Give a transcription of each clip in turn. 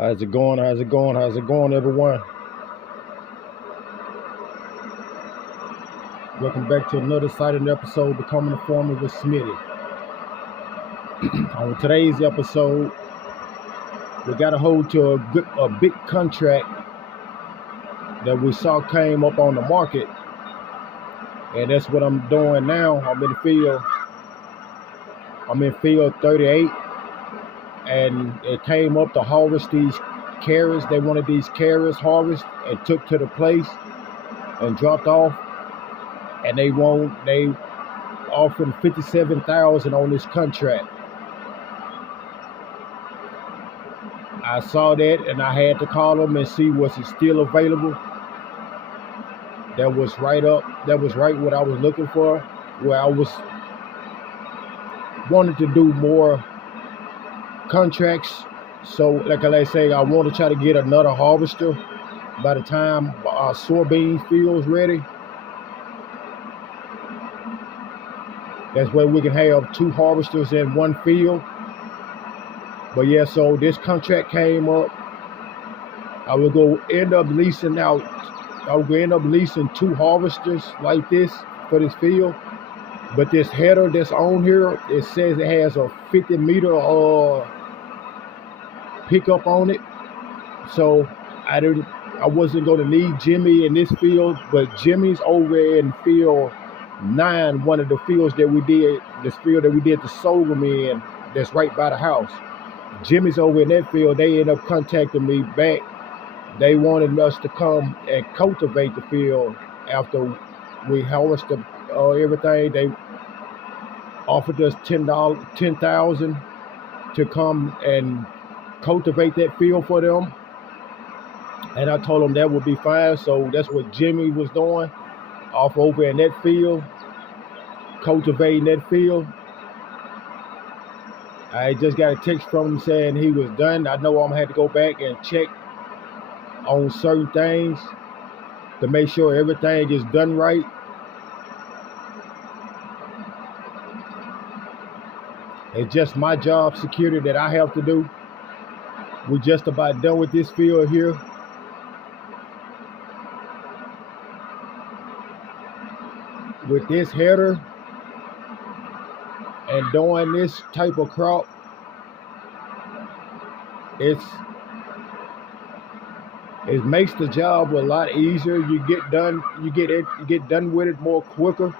How's it going? How's it going? How's it going, everyone? Welcome back to another exciting episode, Becoming a Farmer with Smitty. On today's episode, we got a hold to a big contract that we saw came up on the market, and that's what I'm doing now. I'm in the field. I'm in field 38, and it came up to harvest these carrots. They wanted these carrots harvested and took to the place and dropped off, and they offering $57,000 on this contract. I saw that and I had to call them and see was it still available. That was right what I was looking for. Where I was wanted to do more contracts. So like I say, I want to try to get another harvester by the time our soybean field's ready. That's where we can have two harvesters in one field. But yeah, so this contract came up. I will go end up leasing two harvesters like this for this field. But this header that's on here, it says it has a 50-meter pickup on it. So I wasn't going to need Jimmy in this field, but Jimmy's over in field 9, one of the fields that we did, this field that we did the sorghum in, that's right by the house. Jimmy's over in that field. They ended up contacting me back. They wanted us to come and cultivate the field after we harvested everything. They offered us $10,000 to come and cultivate that field for them. And I told them that would be fine. So that's what Jimmy was doing, off over in that field, cultivating that field. I just got a text from him saying he was done. I know I'm gonna have to go back and check on certain things to make sure everything is done right. It's just my job security that I have to do. We're just about done with this field here. With this header and doing this type of crop, it makes the job a lot easier. You get done with it more quicker,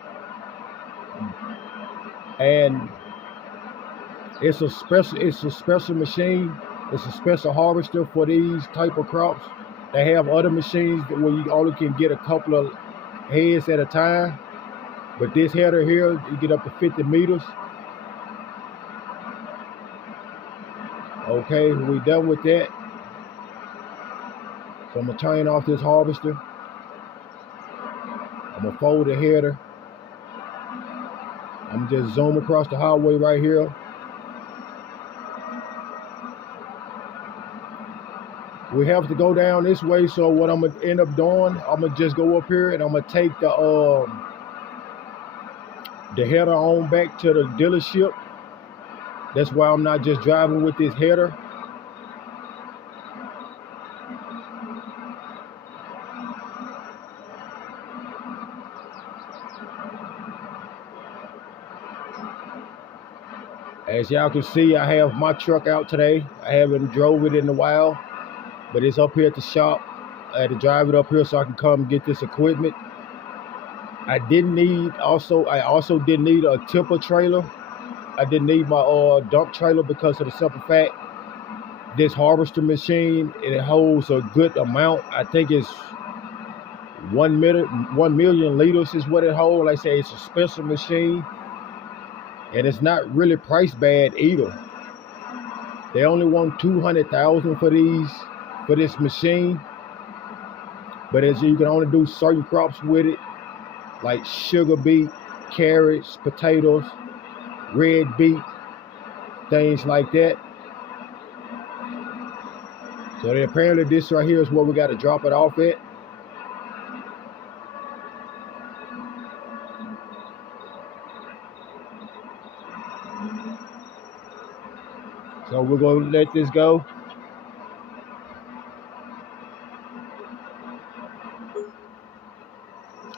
and it's a special machine. It's a special harvester for these type of crops. They have other machines where you only can get a couple of heads at a time, but this header here, you get up to 50 meters. Okay, we done with that. So I'm gonna turn off this harvester. I'm gonna fold the header. I'm just zoom across the highway right here. We have to go down this way, so what I'm gonna end up doing, I'm gonna just go up here and I'm gonna take the header on back to the dealership. That's why I'm not just driving with this header. As y'all can see, I have my truck out today. I haven't drove it in a while, but it's up here at the shop. I had to drive it up here so I can come get this equipment. I also didn't need a tipper trailer. I didn't need my dump trailer because of the simple fact this harvester machine, it holds a good amount. I think it's 1 million liters is what it holds. Like I say, it's a special machine, and it's not really price bad either. They only want $200,000 for this machine, but as you can only do certain crops with it, like sugar beet, carrots, potatoes, red beet, things like that. So apparently this right here is where we got to drop it off at. So we're going to let this go.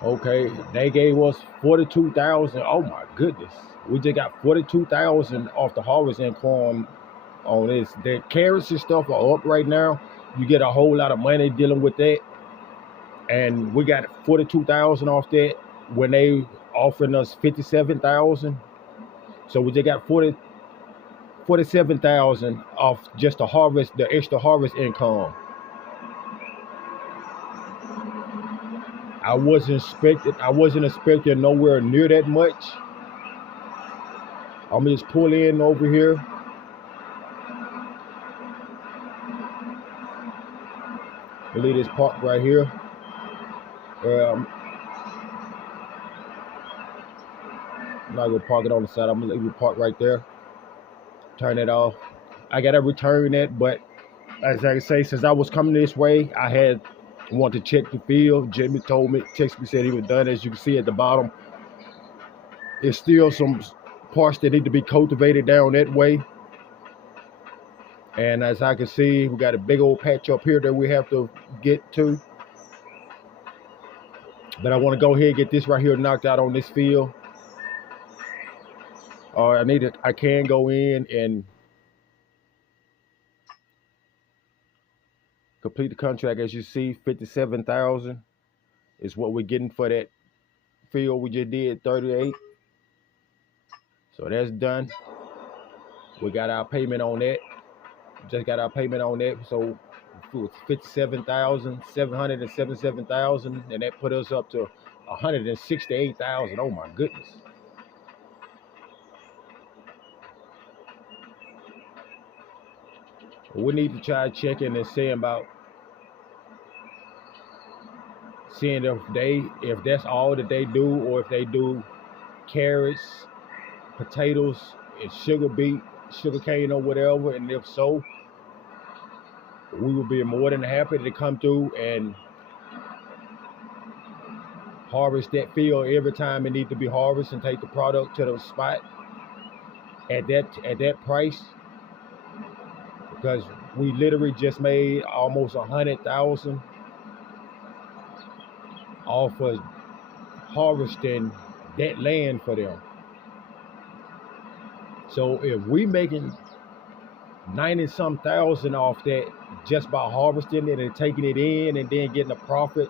Okay, they gave us 42,000. Oh my goodness, we just got 42,000 off the harvest income on this. The carrots and stuff are up right now. You get a whole lot of money dealing with that, and we got 42,000 off that when they offering us 57,000. So we just got 47,000 off just the harvest, the extra harvest income. I wasn't expecting nowhere near that much. I'm gonna just pull in over here. Leave this park right here. Um, I'm not gonna park it on the side. I'm gonna leave it park right there. Turn it off. I gotta return it, but as I say, since I was coming this way, I had wanted to check the field. Jimmy told me, texted me, said he was done. As you can see at the bottom, there's still some parts that need to be cultivated down that way. And as I can see, we got a big old patch up here that we have to get to. But I want to go ahead and get this right here knocked out on this field. Or I can go in and complete the contract. As you see, 57,000 is what we're getting for that field we just did, 38. So that's done. We got our payment on that. Just got our payment on that. So it was 57,777,000, and that put us up to 168,000. Oh my goodness. We need to try checking and seeing about seeing if that's all that they do, or if they do carrots, potatoes, and sugar beet, sugar cane, or whatever. And if so, we would be more than happy to come through and harvest that field every time it needs to be harvested and take the product to the spot at that price, because we literally just made almost 100,000 off of harvesting that land for them. So if we making 90 some thousand off that just by harvesting it and taking it in and then getting a profit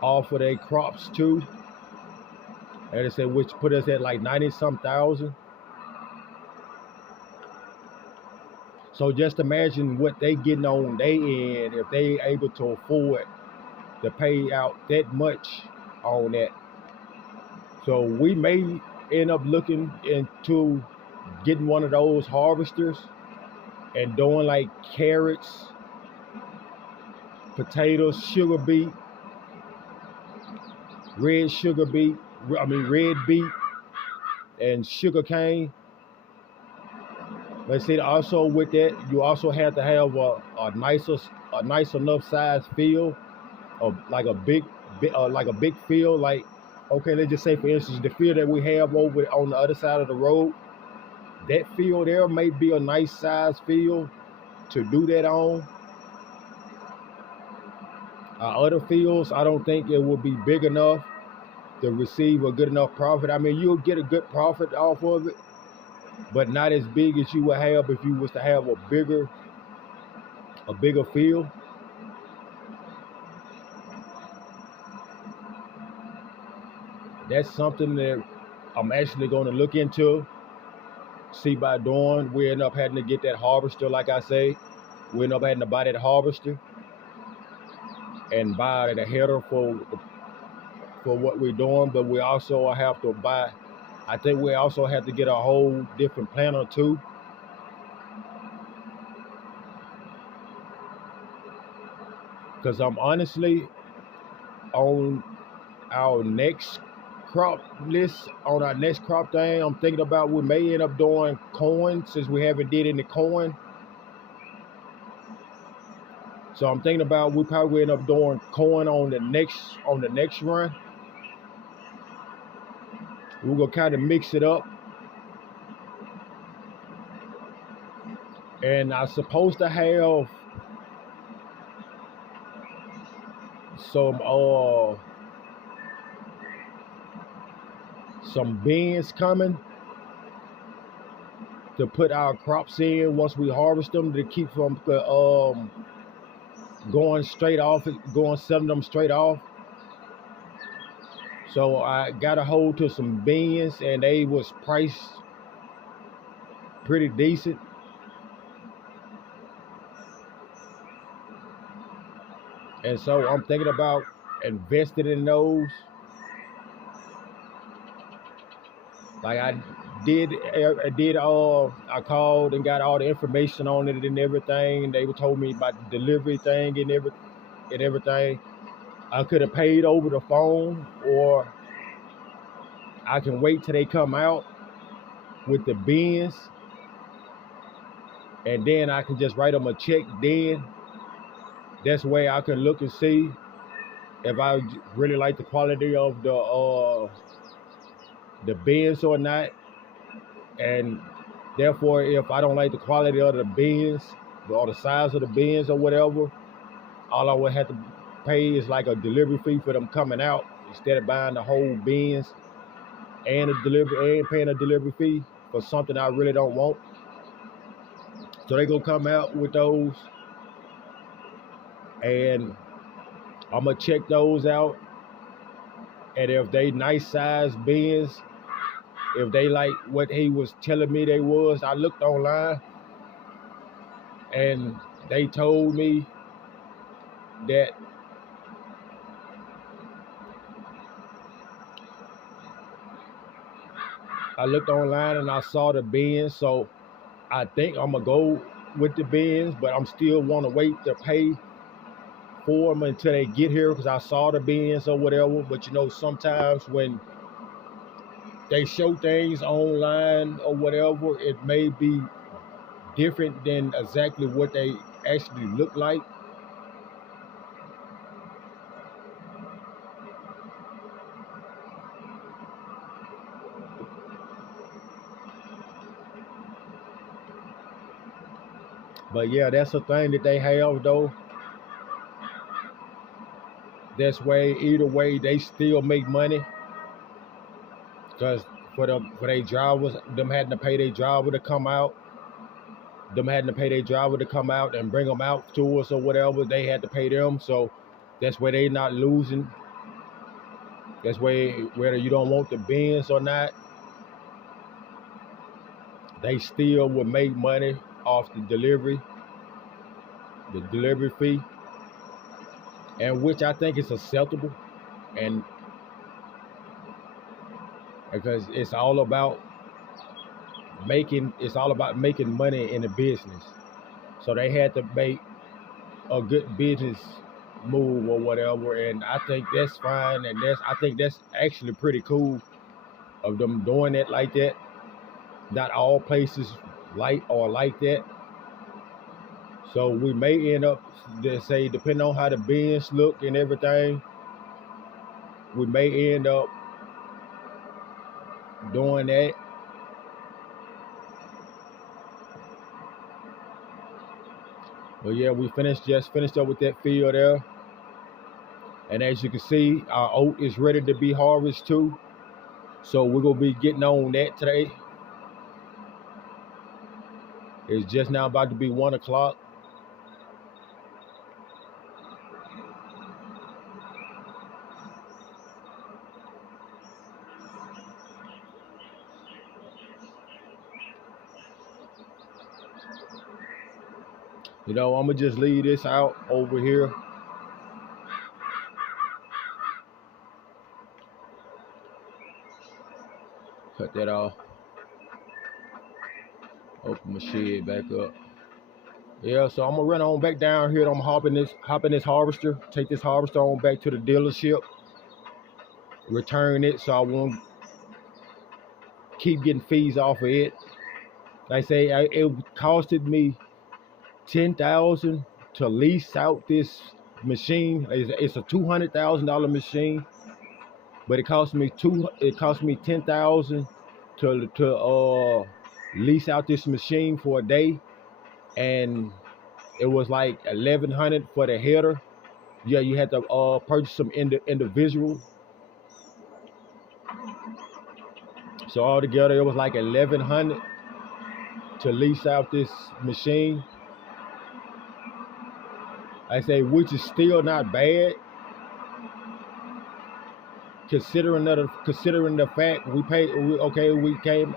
off of their crops too, and I said, which put us at like 90 some thousand. So just imagine what they getting on their end if they able to afford to pay out that much on that. So we may end up looking into getting one of those harvesters and doing like carrots, potatoes, sugar beet, red sugar beet, red beet, and sugar cane. But see, also with that, you also have to have a nice enough size field, of like like a big field. Like, okay, let's just say for instance, the field that we have over on the other side of the road, that field there may be a nice size field to do that on. Other fields, I don't think it would be big enough to receive a good enough profit. I mean, you'll get a good profit off of it, but not as big as you would have if you was to have a bigger field. That's something that I'm actually going to look into, see by doing. We end up having to get that harvester, like I say. We end up having to buy that harvester and buy the header for what we're doing, but we also have to buy. I think we also have to get a whole different planter too, because I'm honestly on our next crop list, on our next crop thing, I'm thinking about we may end up doing corn since we haven't did any corn. So I'm thinking about we probably end up doing corn on the next run. We're gonna kind of mix it up, and I'm supposed to have some bins coming to put our crops in once we harvest them, to keep from going straight off, selling them straight off. So I got a hold to some bins, and they was priced pretty decent. And so I'm thinking about investing in those. Like I called and got all the information on it and everything. They told me about the delivery thing and everything. I could have paid over the phone, or I can wait till they come out with the bins, and then I can just write them a check then. That's the way I can look and see if I really like the quality of the bins or not. And therefore, if I don't like the quality of the bins or the size of the bins or whatever, all I would have to pay is like a delivery fee for them coming out, instead of buying the whole bins and paying a delivery fee for something I really don't want. So they gonna come out with those, and I'm gonna check those out. And if they nice size bins, if they like what he was telling me they was, I looked online and they told me that I looked online and I saw the bins, so I think I'm gonna go with the bins, but I'm still want to wait to pay for them until they get here, because I saw the bins or whatever. But you know, sometimes when they show things online or whatever, it may be different than exactly what they actually look like. But yeah, that's a thing that they have though. That's way, either way, they still make money, because for their drivers, them having to pay their driver to come out, and bring them out to us or whatever. They had to pay them, so that's where they not losing. That's where, whether you don't want the bins or not, they still would make money off the delivery fee, and which I think is acceptable, and because it's all about making money in the business. So they had to make a good business move or whatever, and I think that's fine, and I think that's actually pretty cool of them doing it like that. Not all places like that. So we may end up, say, depending on how the bins look and everything, we may end up doing that. But yeah, we just finished up with that field there. And as you can see, our oat is ready to be harvested too. So we're gonna be getting on that today. It's just now about to be 1 o'clock. You know, I'm gonna just leave this out over here. Cut that off. Open my shed back up. Yeah, so I'm gonna run on back down here. I'm hop in this harvester, take this harvester on back to the dealership, return it, so I won't keep getting fees off of it. Like I say, it costed me $10,000 to lease out this machine. It's a $200,000 machine, but it cost me $10,000 to lease out this machine for a day, and it was like $1,100 for the header, Yeah, you had to purchase them individual. So altogether, it was like 1,100 to lease out this machine. I say, which is still not bad, considering the fact we paid.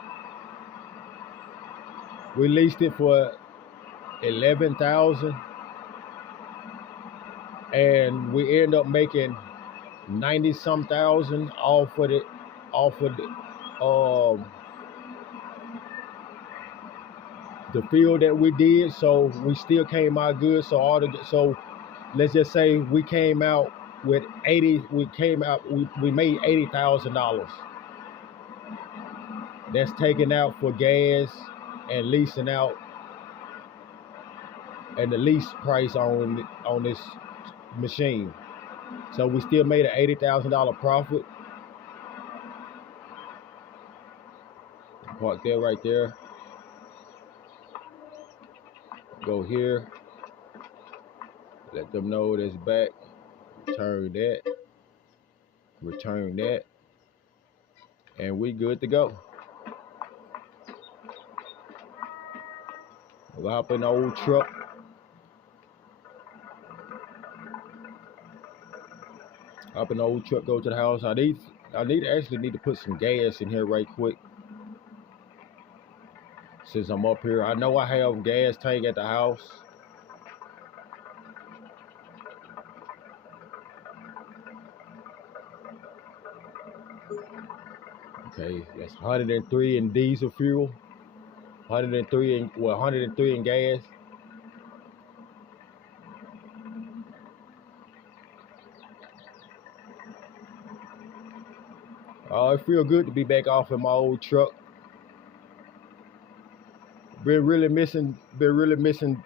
We leased it for 11,000, and we end up making 90 some thousand off of the field that we did. So we still came out good. So let's just say we came out with 80. We made $80,000. That's taken out for gas and leasing out, and the lease price on this machine. So we still made an $80,000 profit. Park there, right there. Go here. Let them know that's back. Return that. Return that. And we good to go. We'll hop in the old truck. Hop in the old truck, go to the house. I actually need to put some gas in here right quick. Since I'm up here, I know I have gas tank at the house. Okay, that's 103 in diesel fuel, 103 in gas. It feels good to be back off in my old truck. Been really missing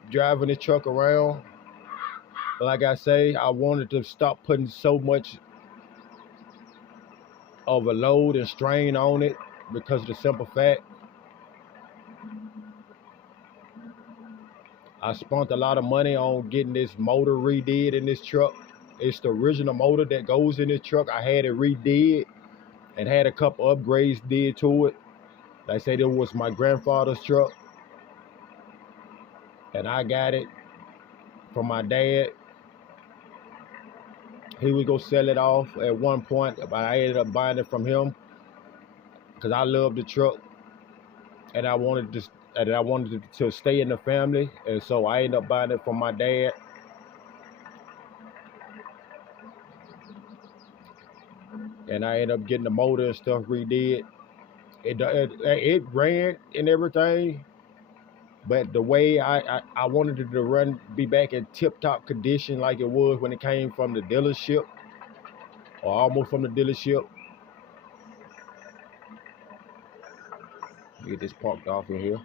driving the truck around. But like I say, I wanted to stop putting so much of a load and strain on it because of the simple fact I spent a lot of money on getting this motor redid in this truck. It's the original motor that goes in this truck. I had it redid and had a couple upgrades did to it. Like I said, it was my grandfather's truck, and I got it from my dad. He would go sell it off at one point, but I ended up buying it from him because I loved the truck, and I wanted to stay in the family, and so I ended up buying it from my dad. And I ended up getting the motor and stuff redid. It ran and everything, but the way I wanted it to be back in tip-top condition like it was when it came from the dealership, or almost from the dealership. Get this parked off in here.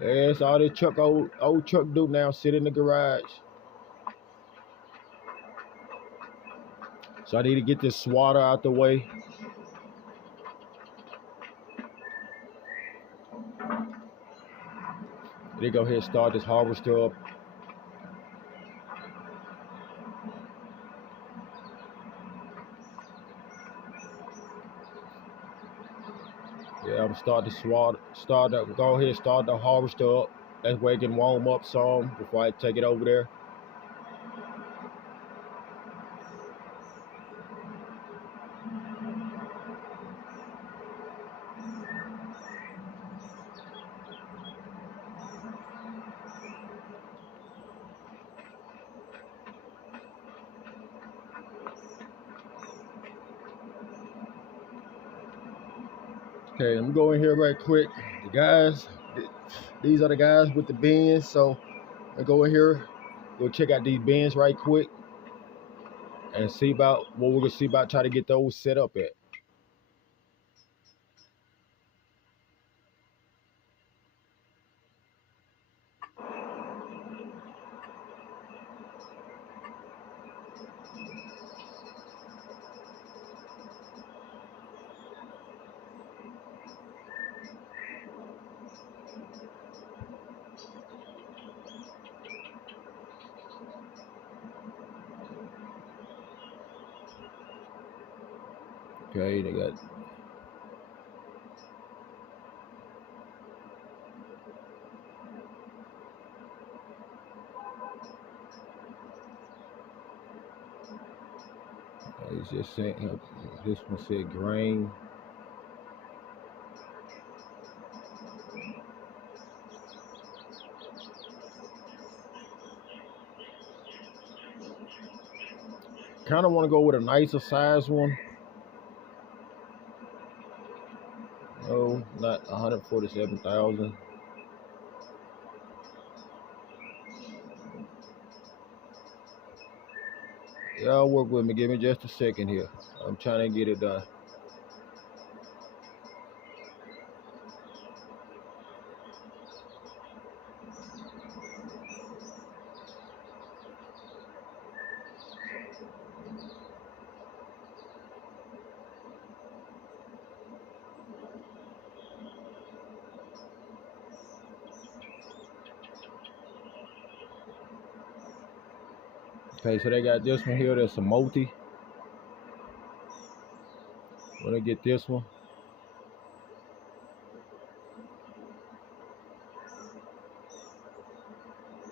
That's all this old truck do now, sit in the garage. So I need to get this swatter out the way. They go ahead and start this harvester up. Yeah, I'm starting to go ahead and start the harvester up. That way it can warm up some before I take it over there. Okay, let me go in here right quick. These are the guys with the bins. So I go in here, go check out these bins right quick, and see about what we're gonna see about try to get those set up at. Okay, they got. It's just saying. This one said grain. Kind of want to go with a nicer size one. No, not 147,000. Y'all work with me. Give me just a second here. I'm trying to get it done. Okay, so they got this one here. That's a multi. When I get this one.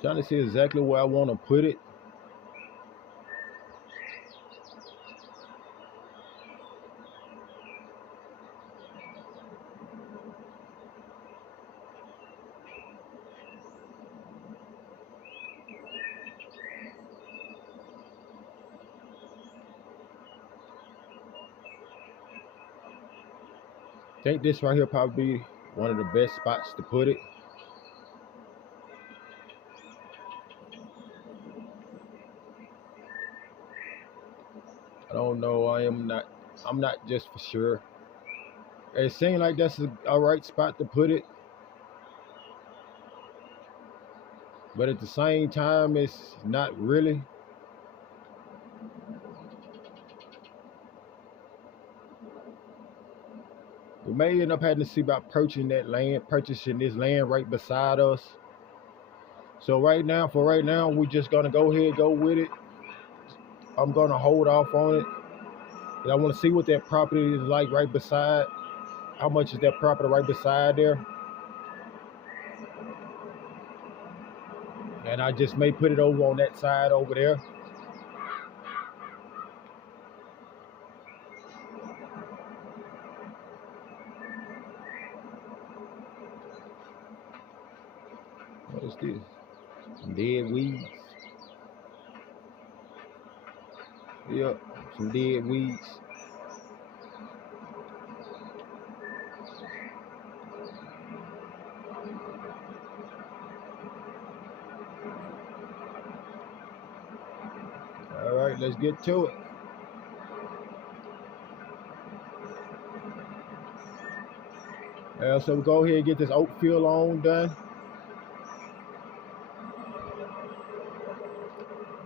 Trying to see exactly where I want to put it. I think this right here probably be one of the best spots to put it. I don't know. I'm not just for sure. It seems like that's a alright spot to put it. But at the same time, it's not really. We may end up having to see about purchasing this land right beside us. So for right now, we're just gonna go ahead and go with it. I'm gonna hold off on it. I want to see what that property is like right beside. How much is that property right beside there? And I just may put it over on that side over there. What is this? Some dead weeds. Yep, some dead weeds. All right, let's get to it. So we go ahead and get this oak field on done.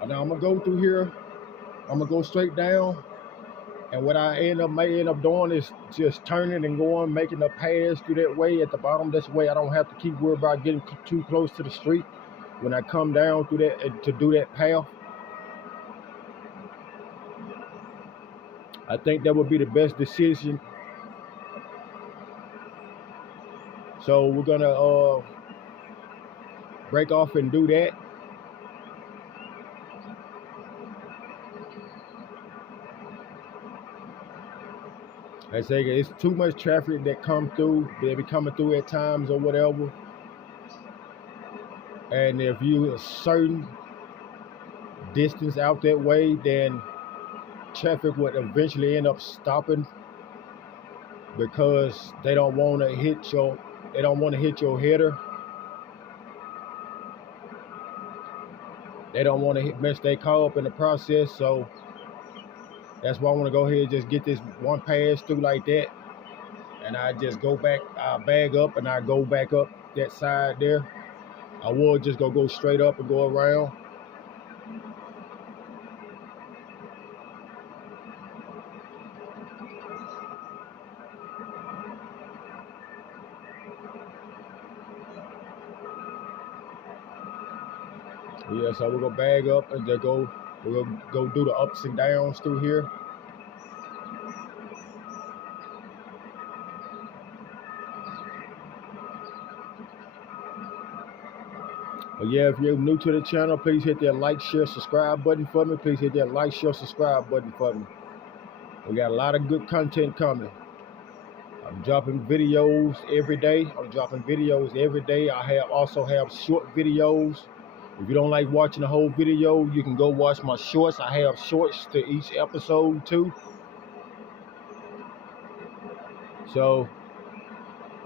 And now I'm gonna go through here. I'm gonna go straight down. And what I may end up doing is just turning and going, making a pass through that way at the bottom. This way I don't have to keep worried about getting too close to the street when I come down through that to do that path. I think that would be the best decision. So we're gonna break off and do that. I say it's too much traffic that come through. They be coming through at times or whatever. And if you a certain distance out that way, then traffic would eventually end up stopping because they don't want to hit your header. They don't want to mess their car up in the process. So that's why I want to go ahead and just get this one pass through like that. And I just go back, I bag up and I go back up that side there. I will just go straight up and go around. Yeah, so we're gonna bag up and just we're gonna go do the ups and downs through here. But yeah, if you're new to the channel, please hit that like, share, subscribe button for me. Please hit that like, share, subscribe button for me. We got a lot of good content coming. I'm dropping videos every day. I also have short videos. If you don't like watching the whole video, you can go watch my shorts. I have shorts to each episode too. So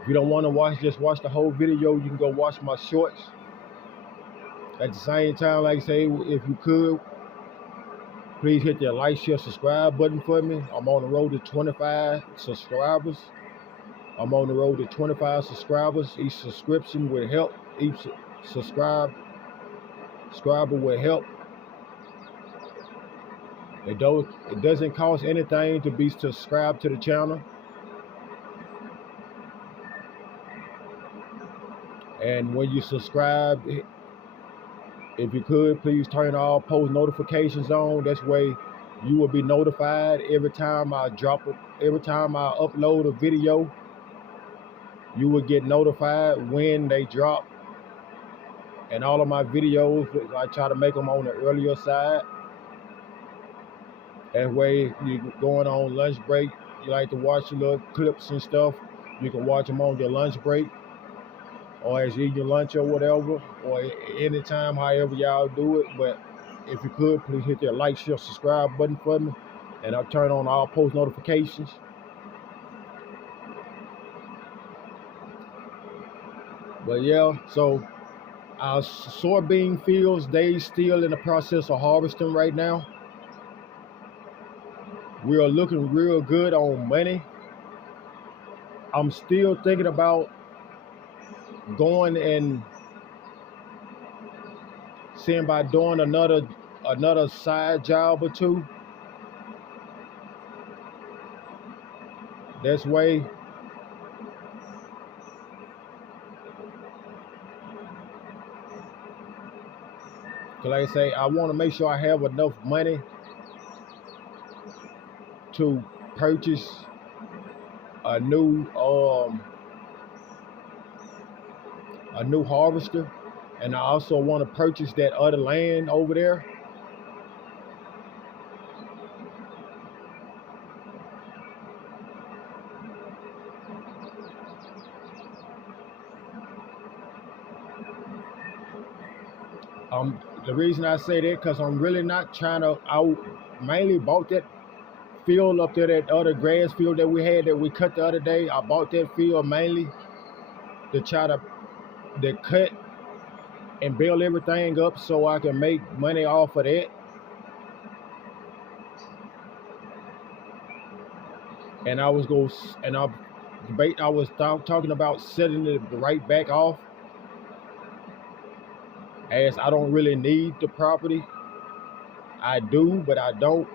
if you don't want to just watch the whole video, you can go watch my shorts. At the same time, like I say, if you could, please hit that like, share, subscribe button for me. I'm on the road to 25 subscribers. Each subscription will help. Each subscriber will help. It doesn't cost anything to be subscribed to the channel. And when you subscribe, if you could, please turn all post notifications on. This way you will be notified every time I upload a video. You will get notified when they drop. And all of my videos, I try to make them on the earlier side. That way, you going on lunch break, you like to watch your little clips and stuff, you can watch them on your lunch break, or as you eat your lunch or whatever, or anytime, however y'all do it. But if you could, please hit that like, share, subscribe button for me, and I'll turn on all post notifications. But yeah, so our soybean fields, they still in the process of harvesting right now. We are looking real good on money. I'm still thinking about going and seeing about doing another side job or two. This way, like I say, I want to make sure I have enough money to purchase a new harvester, and I also want to purchase that other land over there. The reason I say that, because I'm really not trying to. I mainly bought that field up there, that other grass field that we had that we cut the other day. I bought that field mainly to try to cut and build everything up so I can make money off of that. And I was talking about setting it right back off, as I don't really need the property. I do, but I don't,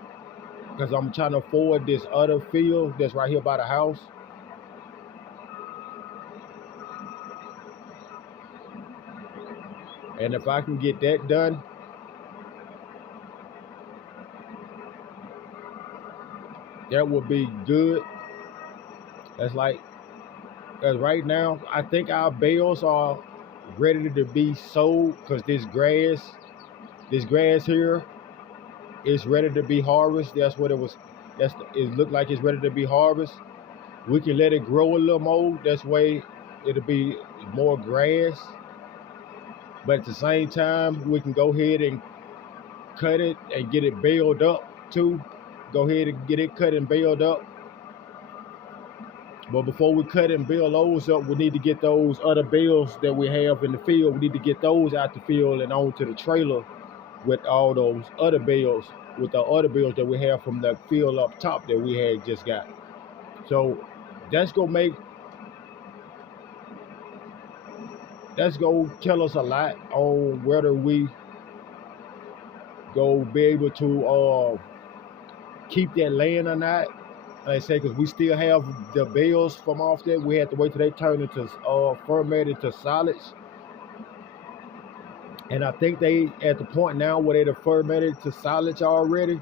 because I'm trying to afford this other field that's right here by the house. And if I can get that done, that would be good. That's right now, I think our bales are ready to be sold, because this grass here is ready to be harvested. That's what it was. It looked like it's ready to be harvested. We can let it grow a little more. That's way it'll be more grass. But at the same time, we can go ahead and cut it and get it baled up too. Go ahead and get it cut and baled up. But before we cut and bale those up, we need to get those other bales that we have in the field. We need to get those out the field and onto the trailer with all those other bales, with the other bales that we have from the field up top that we had just got. So that's gonna tell us a lot on whether we go be able to keep that land or not. Like I say, because we still have the bales from off there. We had to wait till they turn into fermented to solids. And I think they at the point now where they're fermented to solids already.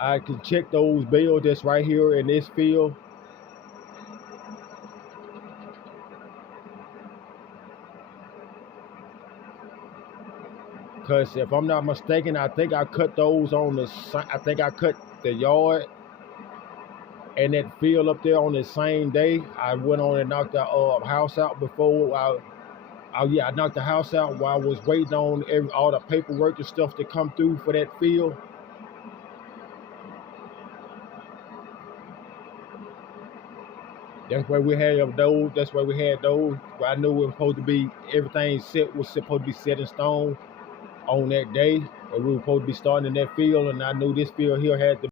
I can check those bales that's right here in this field. Cause if I'm not mistaken, I think I cut those on I think I cut the yard and that field up there on the same day. I went on and knocked the house out before I knocked the house out while I was waiting on all the paperwork and stuff to come through for that field. That's where we had those. That's where we had those. Where I knew it was supposed to be everything was supposed to be set in stone on that day. Or we were supposed to be starting in that field, and I knew this field here had to